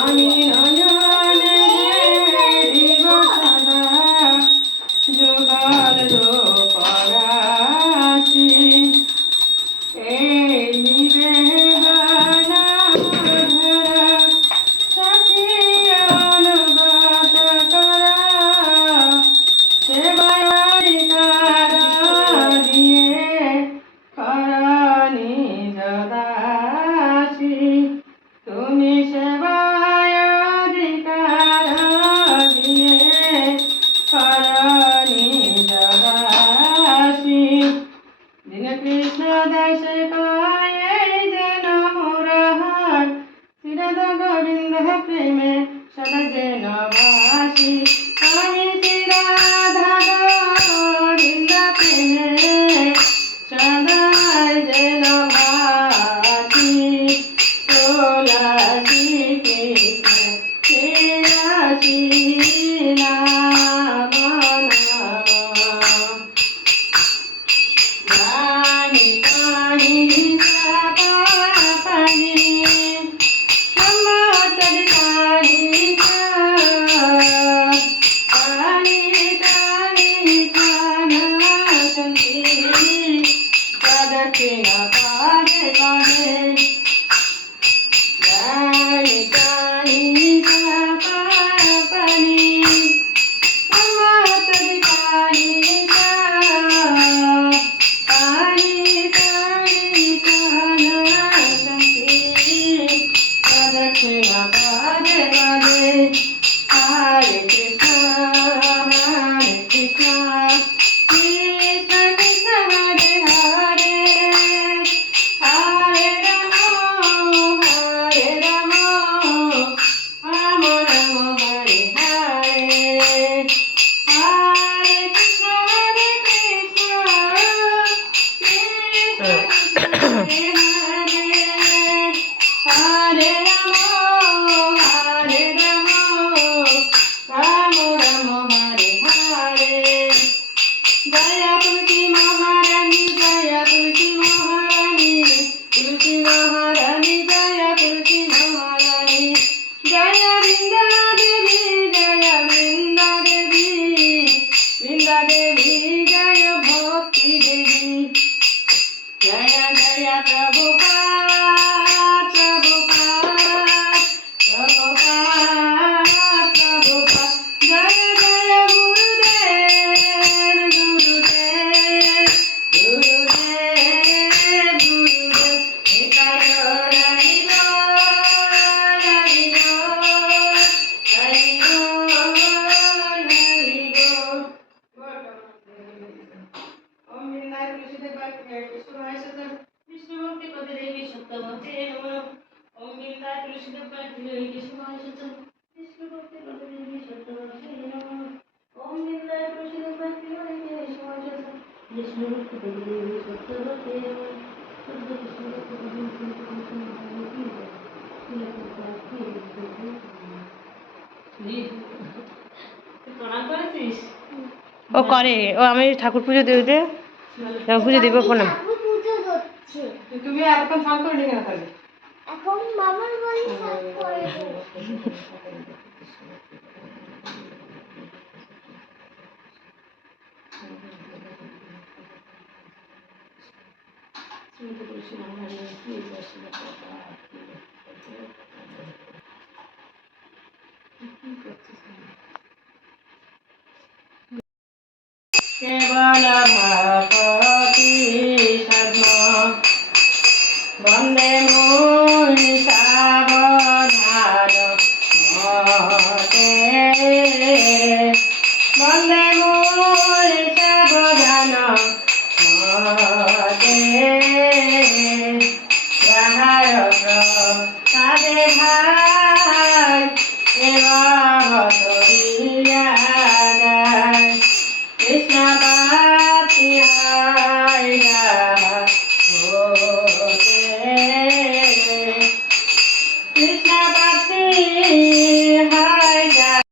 আমি নয়নে দিব সদা যুগল পরাশি এই নিবেদনা ধরা সাথী অনুগত করা সেবায়িকার দিয়ে করণি যদাসি তুমি সেবায় অধিকার দিয়ে করণি যদাসি দিন কৃষ্ণ দাস কয়ে যেন মুরাহার শ্রীরাধ গোবিন্দ প্রেমে সদা যেন বাসি আমি শ্রীরাধা গোবিন্দ প্রেমে সদাই যেন বাসি তুলসী কৃষ্ণ শ্রী নাম রানী কানি পানি নমতর কানি কানি কানি কানা চন্দি প্রদক্ষিণ পাদে পাদে রানী কানি পানি নমতর কানি Hare Krishna, Hare Krishna, Krishna Krishna Hare Hare, Hare Rama, Hare Rama, Rama Rama Hare Hare, Hare Krishna, Hare Krishna, Krishna Krishna Hare Hare, Hare Rama, Hare Rama, Rama Rama Hare Hare. Jaya Tulsi Maharani, Jaya Tulsi Maharani, Tulsi Maharani, Jaya Tulsi Maharani, Jaya Vrinda Devi, Jaya Vrinda Devi, Vrinda Devi, Jaya Bhakti Devi, Jaya Jaya Prabhupada, Prabhupada, Prabhupada, Prabhupada, Jaya Jaya Gurudev, Gurudev, Gurudev, Gurudev, Nitaya Hari Bol, Hari Bol, Hari Bol, Hari Bol. Om Vrindayi Tulsidev Bhakti Keshavaya Satam Vishnu Bhakti Pade Devi Shattamate Namo. Om Vrindayi Tulsidev Bhakti Keshavaya Satam Vishnu Bhakti Pade Devi Shattamate Namo. Om Vrindayi Tulsidev Bhakti Keshavaya Satam Vishnu Bhakti Pade Devi Shattamate Namo. Shuddha Krishna Bhakti Devi প্রণাম করেছিস ও করে ও আমি ঠাকুর পুজো দেবে পুজো দিব প্রণাম তুমি এতক্ষণ phone করে নিয়ে তাহলে এখন মামার বাড়ি সাত করে কেবল ভাপতি সদ্ম বন্দে মুনি সাবধান মতে বন্দে মুনি সাবধান মতে যাহার প্রসাদে ভাই এবার ধরিয়া যায় কৃষ্ণ